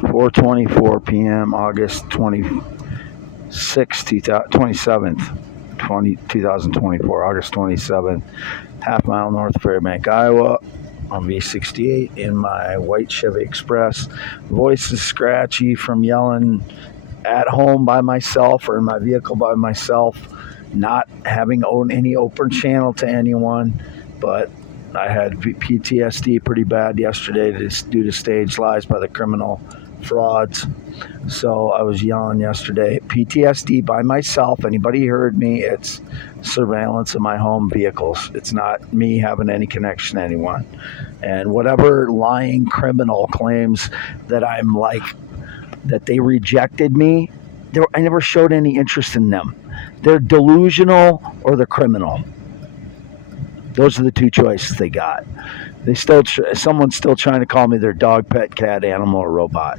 4:24 p.m. August 27th, 2024, August 27th, half mile north of Fairbank, Iowa, on V68 in my white Chevy Express. Voice is scratchy from yelling at home by myself or in my vehicle by myself, not having any open channel to anyone, but I had PTSD pretty bad yesterday due to stage lies by the criminal frauds. So I was yelling yesterday, PTSD by myself. Anybody heard me? It's surveillance of my home vehicles. It's not me having any connection to anyone. And whatever lying criminal claims that I'm like, that they rejected me, I never showed any interest in them. They're delusional or they're criminal. Those are the two choices they got. Someone's still trying to call me their dog, pet, cat, animal, or robot.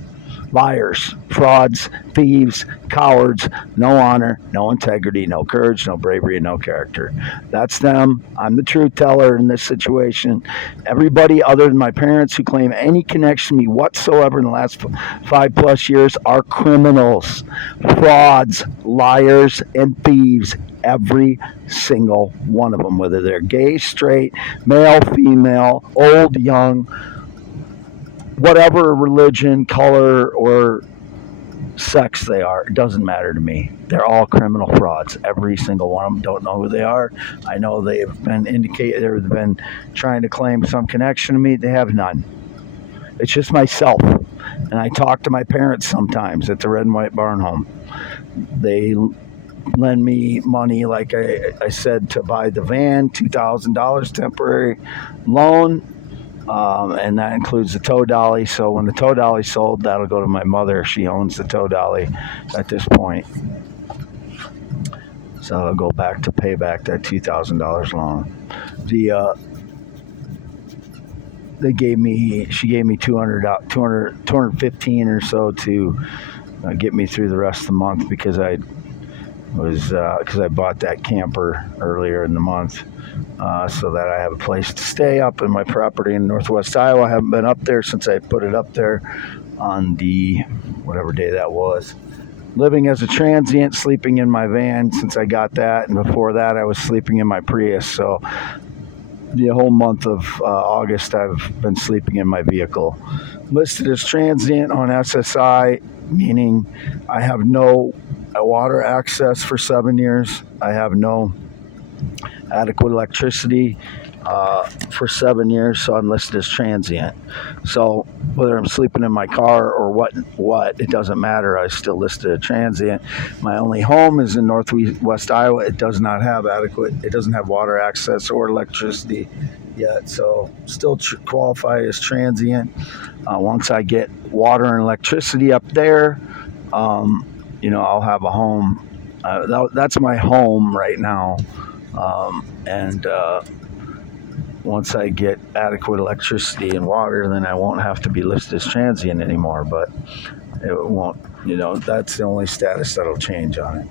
Liars, frauds, thieves, cowards, no honor, no integrity, no courage, no bravery, and no character. That's them. I'm the truth teller in this situation. Everybody other than my parents who claim any connection to me whatsoever in the last 5+ years are criminals, frauds, liars, and thieves. Every single one of them, whether they're gay, straight, male, female, old, young, whatever religion, color, or sex they are, it doesn't matter to me. They're all criminal frauds. Every single one of them. Don't know who they are. I know they've been trying to claim some connection to me. They have none. It's just myself. And I talk to my parents sometimes at the Red and White Barn Home. They lend me money, like I said, to buy the van, $2,000 temporary loan. And that includes the tow dolly. So when the tow dolly sold, that'll go to my mother. She owns the tow dolly at this point. So I'll go back to pay back that $2,000 loan. She gave me $215 or so to get me through the rest of the month because I bought that camper earlier in the month. So that I have a place to stay up in my property in Northwest Iowa. I haven't been up there since I put it up there on the whatever day that was. Living as a transient, sleeping in my van since I got that, and before that I was sleeping in my Prius. So the whole month of August I've been sleeping in my vehicle. Listed as transient on SSI, meaning I have no water access for 7 years. I have no adequate electricity for 7 years, so I'm listed as transient. So whether I'm sleeping in my car or what, it doesn't matter. I still listed as transient. My only home is in Northwest Iowa. It doesn't have water access or electricity yet, so still qualify as transient. Once I get water and electricity up there, I'll have a home. That's my home right now. And once I get adequate electricity and water, then I won't have to be listed as transient anymore. But it won't, that's the only status that'll change on it.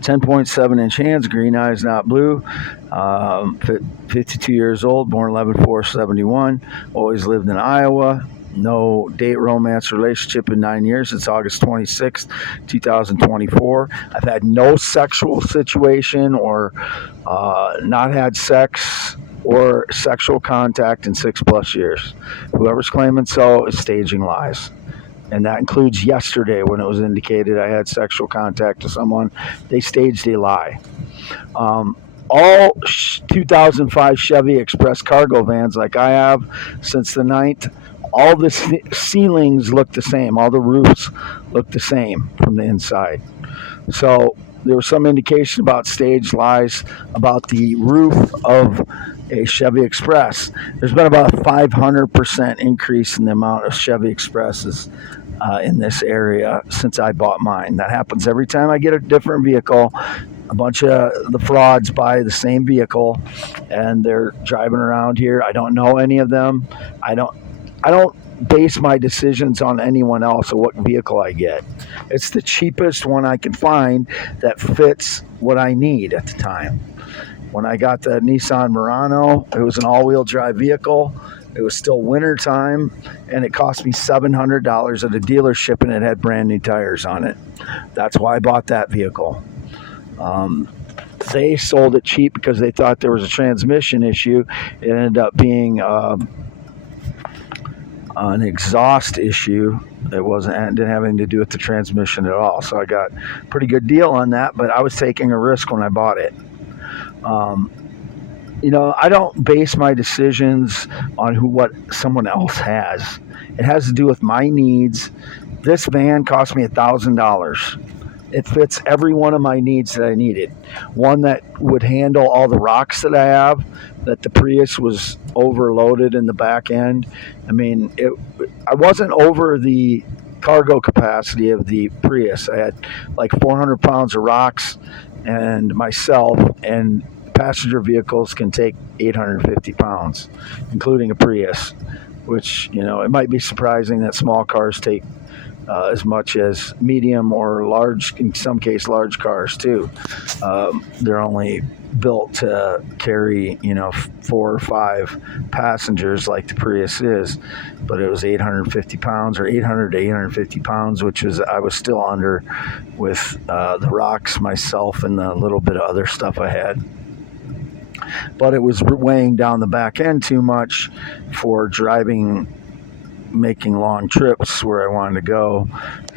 10.7-inch hands, green eyes, not blue. 52 years old, born 11/4/71. Always lived in Iowa. No date romance relationship in 9 years. It's August 26th, 2024. I've had no sexual situation or not had sex or sexual contact in 6+ years. Whoever's claiming so is staging lies. And that includes yesterday when it was indicated I had sexual contact with someone. They staged a lie. All 2005 Chevy Express cargo vans like I have since the 9th, all the ceilings look the same. All the roofs look the same from the inside. So there was some indication about staged lies about the roof of a Chevy Express. There's been about a 500% increase in the amount of Chevy Expresses in this area since I bought mine. That happens every time I get a different vehicle. A bunch of the frauds buy the same vehicle and they're driving around here. I don't know any of them. I don't base my decisions on anyone else or what vehicle I get. It's the cheapest one I can find that fits what I need at the time. When I got the Nissan Murano, it was an all-wheel drive vehicle. It was still winter time, and it cost me $700 at a dealership, and it had brand new tires on it. That's why I bought that vehicle. They sold it cheap because they thought there was a transmission issue. It ended up being an exhaust issue. It didn't have anything to do with the transmission at all. So I got a pretty good deal on that, but I was taking a risk when I bought it. I don't base my decisions on what someone else has. It has to do with my needs. This van cost me $1,000. It fits every one of my needs that I needed. One that would handle all the rocks that I have, that the Prius was overloaded in the back end. I mean, I wasn't over the cargo capacity of the Prius. I had like 400 pounds of rocks, and myself and passenger vehicles can take 850 pounds, including a Prius, which, it might be surprising that small cars take as much as medium or large, in some case, large cars too. They're only built to carry, 4 or 5 passengers like the Prius is, but it was 850 pounds or 800 to 850 pounds, which is, I was still under with the rocks, myself, and the little bit of other stuff I had. But it was weighing down the back end too much for making long trips where I wanted to go.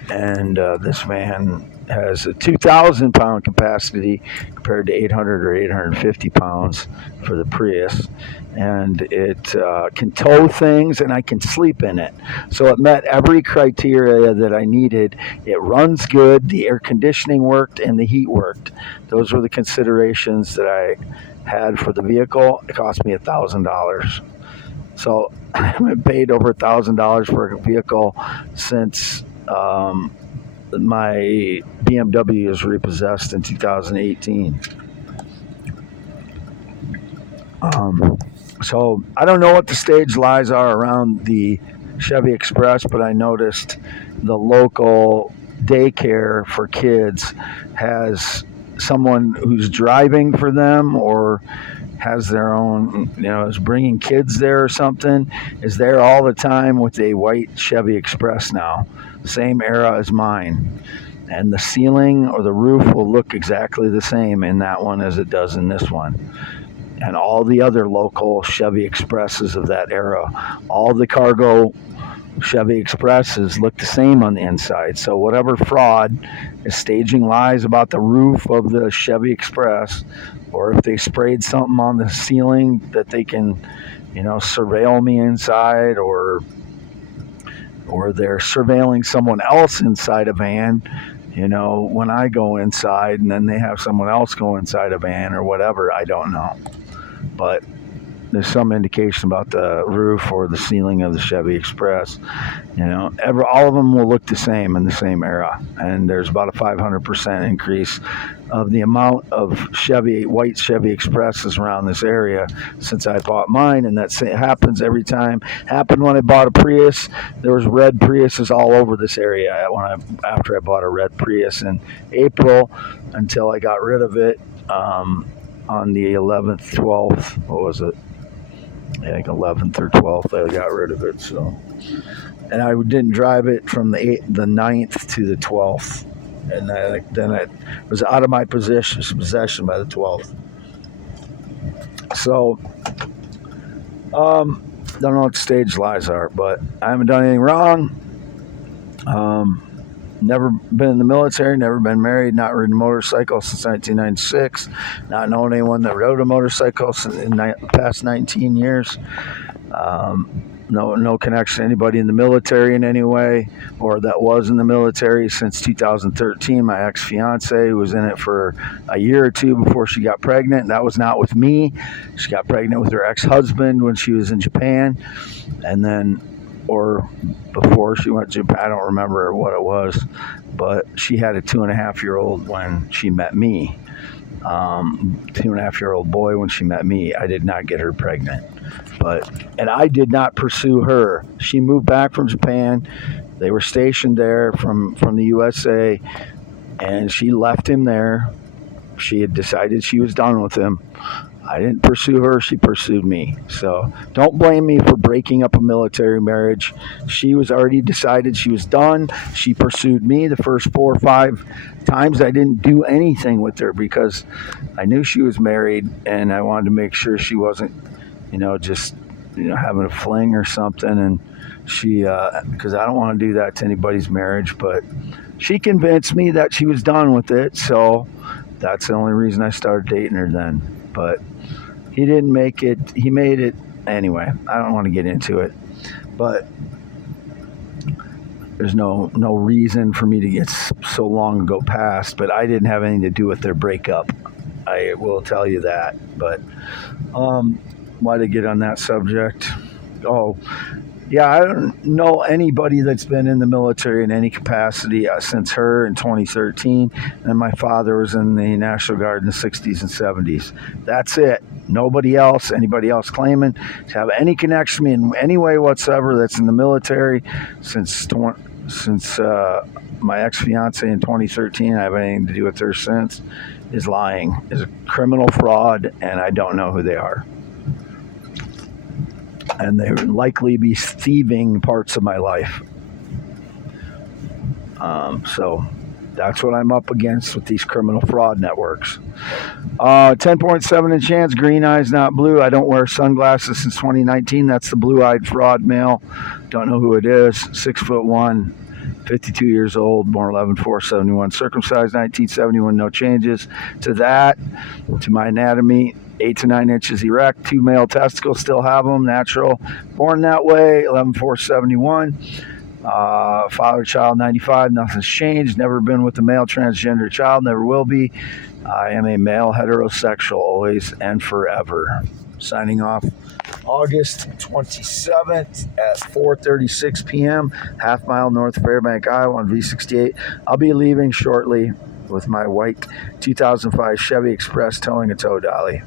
And this van has a 2,000 pound capacity compared to 800 or 850 pounds for the Prius. And it can tow things, and I can sleep in it. So it met every criteria that I needed. It runs good, the air conditioning worked, and the heat worked. Those were the considerations that I had for the vehicle. It cost me $1,000. So I haven't paid over $1,000 for a vehicle since my BMW was repossessed in 2018. So I don't know what the stage lies are around the Chevy Express, but I noticed the local daycare for kids has someone who's driving for them, or has their own, is bringing kids there or something, is there all the time with a white Chevy Express now. Same era as mine. And the ceiling or the roof will look exactly the same in that one as it does in this one. And all the other local Chevy Expresses of that era, all the cargo Chevy Expresses look the same on the inside. So whatever fraud is staging lies about the roof of the Chevy Express, or if they sprayed something on the ceiling that they can, surveil me inside, or they're surveilling someone else inside a van, when I go inside, and then they have someone else go inside a van or whatever. I don't know. But there's some indication about the roof or the ceiling of the Chevy Express. All of them will look the same in the same era. And there's about a 500% increase of the amount of white Chevy Expresses around this area since I bought mine. And that happens every time. Happened when I bought a Prius. There was red Priuses all over this area after I bought a red Prius in April, until I got rid of it on the 11th, 12th. What was it? I think 11th or 12th, I got rid of it. So, and I didn't drive it from the 9th to the 12th, and then it was out of my possession by the 12th. So, don't know what the stage lies are, but I haven't done anything wrong. Never been in the military, never been married, not ridden a motorcycle since 1996, not known anyone that rode a motorcycle in the past 19 years. No connection to anybody in the military in any way, or that was in the military since 2013. My ex-fiance was in it for a year or two before she got pregnant. That was not with me. She got pregnant with her ex-husband when she was in Japan, and then, or before she went to Japan, I don't remember what it was, but she had a 2.5-year-old when she met me. 2.5-year-old boy when she met me. I did not get her pregnant, and I did not pursue her. She moved back from Japan. They were stationed there from the USA, and she left him there. She had decided she was done with him, I didn't pursue her, she pursued me. So don't blame me for breaking up a military marriage. She was already decided she was done. She pursued me the first 4 or 5 times. I didn't do anything with her because I knew she was married and I wanted to make sure she wasn't, just, having a fling or something. And she, because I don't want to do that to anybody's marriage, but she convinced me that she was done with it. So that's the only reason I started dating her then. But he didn't make it. He made it anyway. I don't want to get into it, but there's no reason for me to get so long ago past. But I didn't have anything to do with their breakup. I will tell you that. But why to get on that subject? Oh, yeah, I don't know anybody that's been in the military in any capacity since her in 2013. And my father was in the National Guard in the 60s and 70s. That's it. Anybody else claiming to have any connection to me in any way whatsoever that's in the military since my ex-fiance in 2013, I have anything to do with her since, is lying, is a criminal fraud, and I don't know who they are. And they would likely be thieving parts of my life. So that's what I'm up against with these criminal fraud networks. 10.7 in chance, green eyes, not blue. I don't wear sunglasses since 2019. That's the blue-eyed fraud male. Don't know who it is. 6'1", 52 years old, born 11/4/71, circumcised 1971, no changes to that. To my anatomy, 8 to 9 inches erect, 2 male testicles, still have them, natural, born that way, 11/4/71. Father, child, 95, nothing's changed, never been with a male transgender child, never will be. I am a male heterosexual, always and forever. Signing off August 27th at 4:36 p.m., half-mile north of Fairbank, Iowa on V68. I'll be leaving shortly with my white 2005 Chevy Express towing a tow dolly.